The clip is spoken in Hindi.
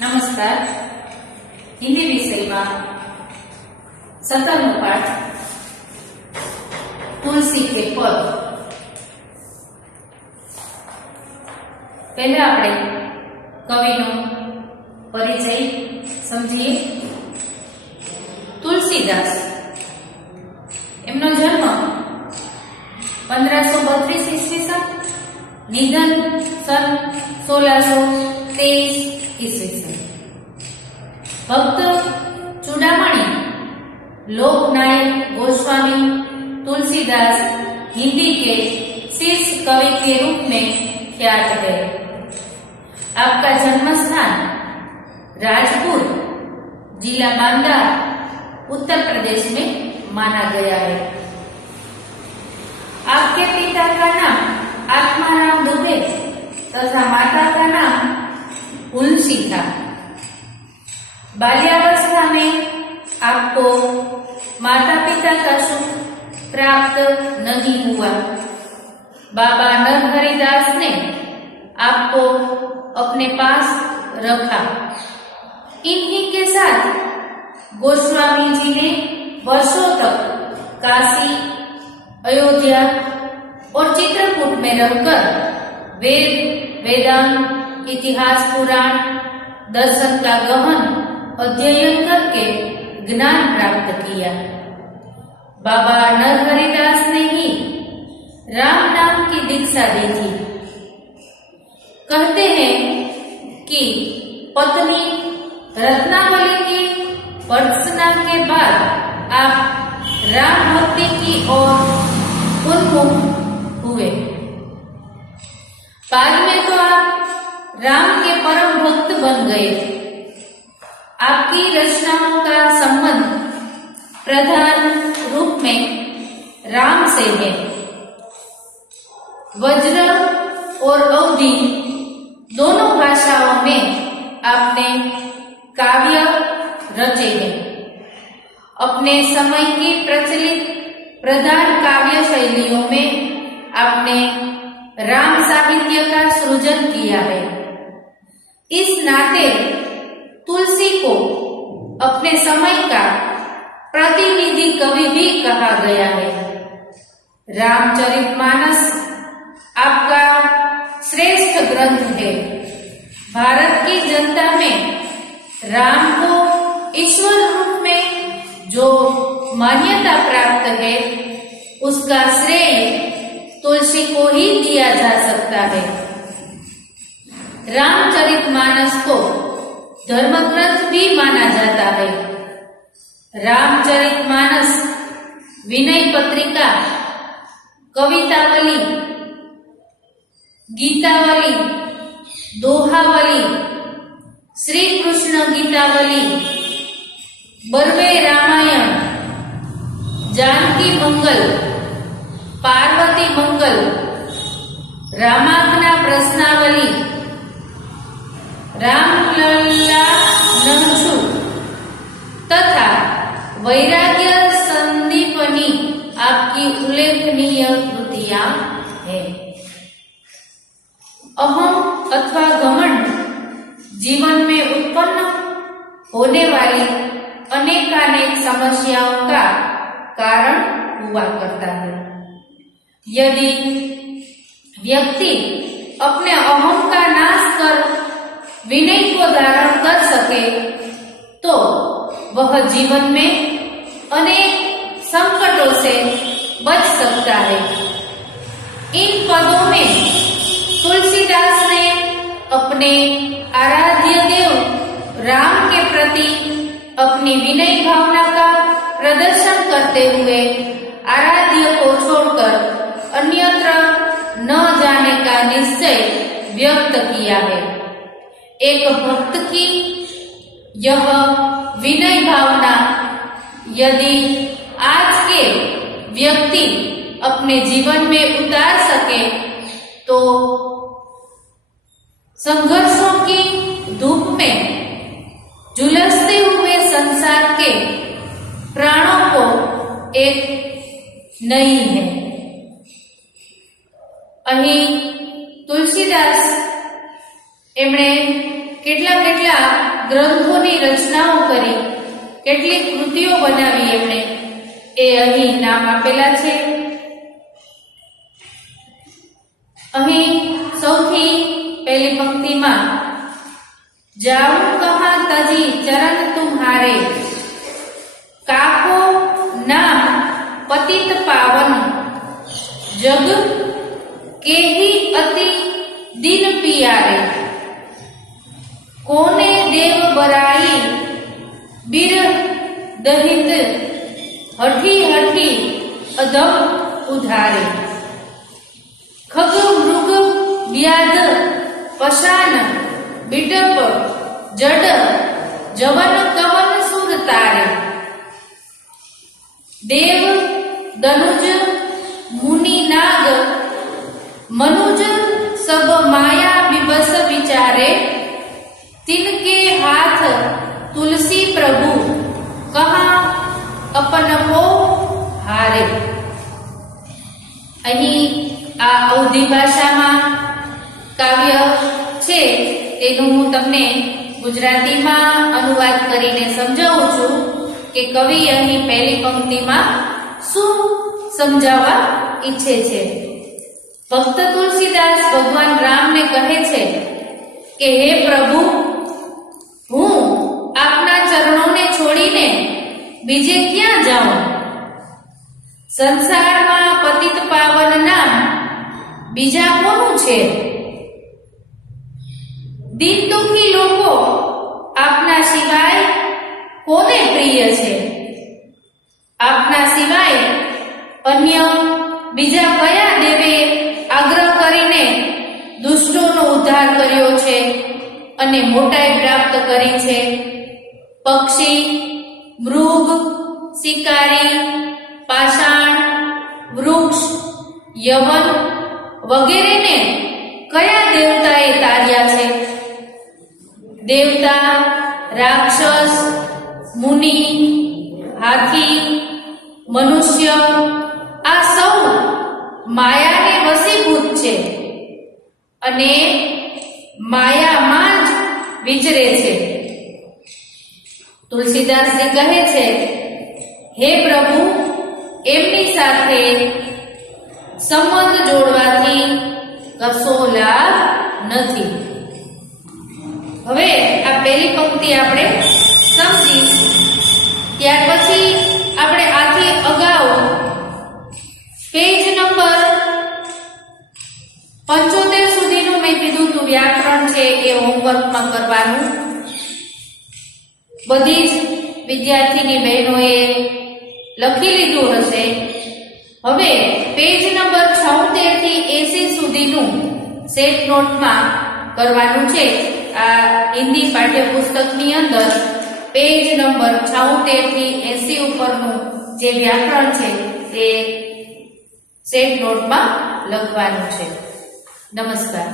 नमस्कार। हिंदी विषय में 17मो पाठ तुलसी के पद। पहले आपणे कविनो परिचय समझीए। तुलसीदास एमनो जन्म 1532 ईस्वीसन, निधन सन 1623 ईस्वीसन। भक्त चूड़ामणि, लोकनायक गोस्वामी तुलसीदास हिंदी के शीर्ष कवि के रूप में ख्यात है। आपका जन्म स्थान राजपुर, जिला बांदा, उत्तर प्रदेश में माना गया है। आपके पिता का नाम आत्माराम दुबे तथा माता का नाम तुलसी था। बाल्यावस्था में आपको माता पिता का सुख प्राप्त नहीं हुआ। बाबा नरहरिदास ने आपको अपने पास रखा। इन्हीं के साथ गोस्वामी जी ने वर्षों तक काशी, अयोध्या और चित्रकूट में रहकर वेद, वेदांत, इतिहास, पुराण, दर्शन का गहन अध्ययन करके ज्ञान प्राप्त किया। बाबा नरहरिदास ने ही राम नाम की दीक्षा दी थी। कहते हैं कि पत्नी रत्नावली की भर्त्सना के बाद आप राम भक्ति की ओर उन्मुख हुए। बाद में तो आप राम के परम भक्त बन गए। आपकी रचनाओं का संबंध प्रधान रूप में राम से है। वज्र और अवधि दोनों भाषाओं में आपने काव्य रचे हैं। अपने समय की प्रचलित प्रधान काव्य शैलियों में आपने राम साहित्य का सृजन किया है। इस नाते तुलसी को अपने समय का प्रतिनिधि कवि भी कहा गया है। रामचरितमानस आपका श्रेष्ठ ग्रंथ है। भारत की जनता में राम को ईश्वर रूप में जो मान्यता प्राप्त है, उसका श्रेय तुलसी को ही दिया जा सकता है। रामचरितमानस को धर्मग्रंथ भी माना जाता है। रामचरितमानस विनय पत्रिका, कवितावली, गीतावली, दोहावली, श्री कृष्ण गीतावली, बर्वे रामायण, जानकी मंगल, पार्वती मंगल, रामाज्ञा प्रश्नावली, रामलला नंशु तथा वैराग्य संदीपनी आपकी उल्लेखनीय कृतियां हैं। अहम अथवा घमंड जीवन में उत्पन्न होने वाली अनेकानेक समस्याओं का कारण हुआ करता है। यदि व्यक्ति अपने अहम का नाश कर विनय को धारण कर सके तो वह जीवन में अनेक संकटों से बच सकता है। इन पदों में तुलसीदास ने अपने आराध्य देव राम के प्रति अपनी विनय भावना का प्रदर्शन करते हुए आराध्य को छोड़कर अन्यत्र न जाने का निश्चय व्यक्त किया है। एक भक्त की यह विनय भावना यदि आज के व्यक्ति अपने जीवन में उतार सके तो संघर्षों की धूप में झुलसते हुए संसार के प्राणों को एक नहीं है। અહીં તુલસીદાસ એમણે કેટલા કેટલા ગ્રંથોની રચનાઓ કરી, કેટલીક કૃતિઓ બનાવી એમણે, એ અહીં નામ આપેલા છે. અહીં સૌથી પહેલી પંક્તિમાં જાઉં કહા તજી ચરણ તુમ્હારે, કાકો નામ પતિત પાવન, જગ કેહી અતિ દિન પિયારે, કોને દેવ બરાઈ બિર દહિત, હઠી હઠી અધમ ઉધારે, ખગ મૃગ વ્યાધ પશાન બિટપ જડ જવન કવન સુર તારે, દેવ દનુજ મુનિ નાગ મનુજ સબ માયા વિબસ વિચારે, तिनके हाथ तुलसी प्रभु कहा अपन को हारे. અહીં આ અવધી ભાષામાં કાવ્ય છે તેનું હું તમને ગુજરાતીમાં અનુવાદ કરીને સમજાવું છું કે કવિ અહીં પહેલી પંક્તિમાં શું સમજાવવા ઈચ્છે છે. ભક્ત તુલસીદાસ ભગવાન રામને કહે છે કે હે પ્રભુ, હું આપના ચરણોને છોડીને બીજે ક્યાં જાઉં? સંસારમાં પતિત પાવન નામ બીજા કોનું છે? દીન દુખી લોકો આપના સિવાય કોને પ્રિય છે? આપના સિવાય અન્ય બીજા કયા દેવે આગ્રહ કરીને દુષ્ટોનો ઉદ્ધાર કર્યો છે અને મોટાઈ પ્રાપ્ત કરી છે? પક્ષી, મૃગ, શિકારી, પાષાણ, વૃક્ષ, યવન વગેરેને કયા દેવતાએ તાર્યા છે? દેવતા, રાક્ષસ, મુનિ, હાથી, મનુષ્ય આ સૌ માયાને વશીભૂત છે અને માયામાં જ વિચરે છે. તુલસીદાસજી કહે છે, હે પ્રભુ, એમની સાથે સંબંધ જોડવાથી કશો લાભ નથી. હવે આ પહેલી પંક્તિ આપણે સમજી, ત્યાર પછી આપણે આથી અગાઉ પેજ નંબર 75 સુધીનું મેં કીધું તું વ્યાકરણ છે એ હોમવર્કમાં કરવાનું. બધી જ વિદ્યાર્થીની બહેનોએ લખી લીધું હશે. હવે પેજ નંબર 76 થી 80 સુધીનું સેટ નોટમાં કરવાનું છે. આ હિન્દી પાઠ્યપુસ્તકની અંદર પેજ નંબર 76 થી 80 ઉપરનું જે વ્યાકરણ છે તે સેટ નોટમાં લખવાનું છે. નમસ્કાર.